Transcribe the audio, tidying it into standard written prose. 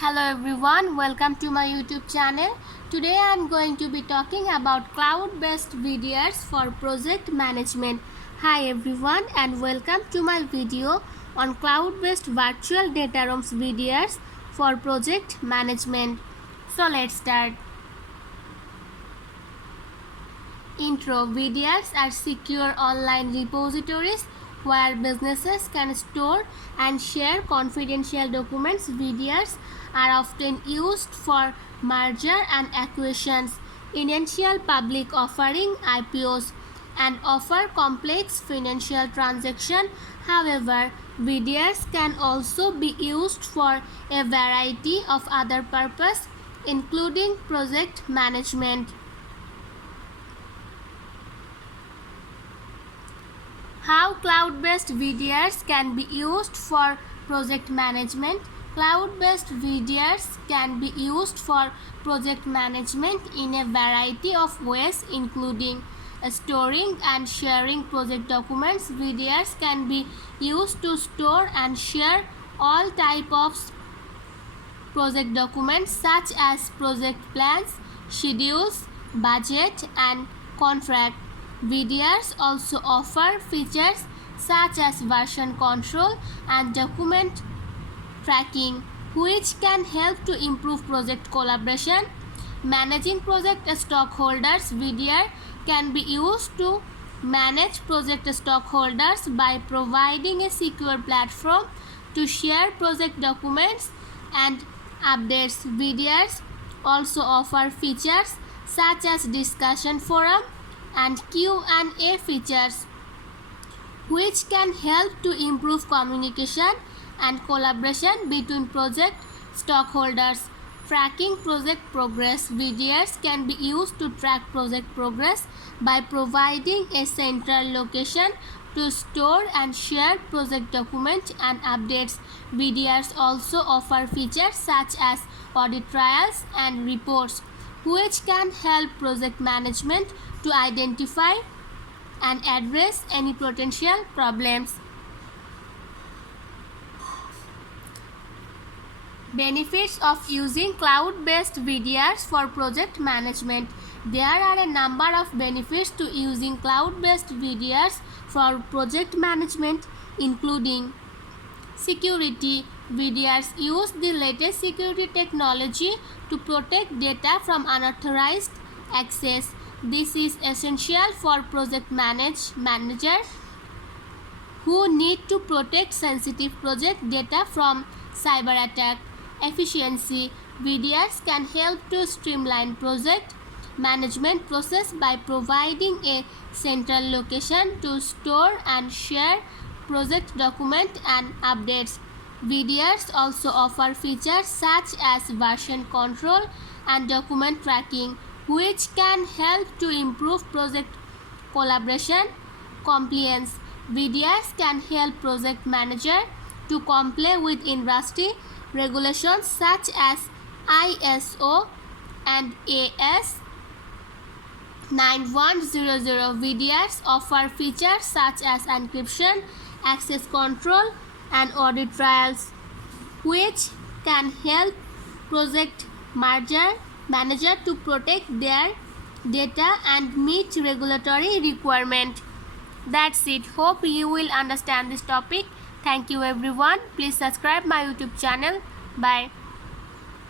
Hello everyone, welcome to my YouTube channel. Today I am going to be talking about cloud-based VDRs for project management. Hi everyone and welcome to my video on cloud-based virtual data rooms VDRs for project management. So let's start. Intro. VDRs are secure online repositories where businesses can store and share confidential documents. VDRs are often used for merger and acquisitions, initial public offering IPOs, and offer complex financial transactions. However, VDRs can also be used for a variety of other purposes, including project management. How cloud-based VDRs can be used for project management. Cloud-based VDRs can be used for project management in a variety of ways, including storing and sharing project documents. VDRs can be used to store and share all types of project documents such as project plans, schedules, budget, and contract. VDRs also offer features such as version control and document tracking, which can help to improve project collaboration. Managing project stockholders. VDR can be used to manage project stockholders by providing a secure platform to share project documents and updates. VDRs also offer features such as discussion forum and Q&A features, which can help to improve communication and collaboration between project stockholders. Tracking project progress. VDRs can be used to track project progress by providing a central location to store and share project documents and updates. VDRs also offer features such as audit trials and reports, which can help project management to identify and address any potential problems. Benefits of using cloud-based VDRs for project management. There are a number of benefits to using cloud-based VDRs for project management, including security. VDRs use the latest security technology to protect data from unauthorized access. This is essential for project managers who need to protect sensitive project data from cyber attack. Efficiency. VDRs can help to streamline project management process by providing a central location to store and share project documents and updates. VDRs also offer features such as version control and document tracking, which can help to improve project collaboration. Compliance. VDRs can help project manager to comply with industry regulations such as ISO and AS 9100. VDRs offer features such as encryption, access control, and audit trials, which can help project manager to protect their data and meet regulatory requirement. That's it. Hope you will understand this topic. Thank you everyone. Please subscribe my YouTube channel. Bye.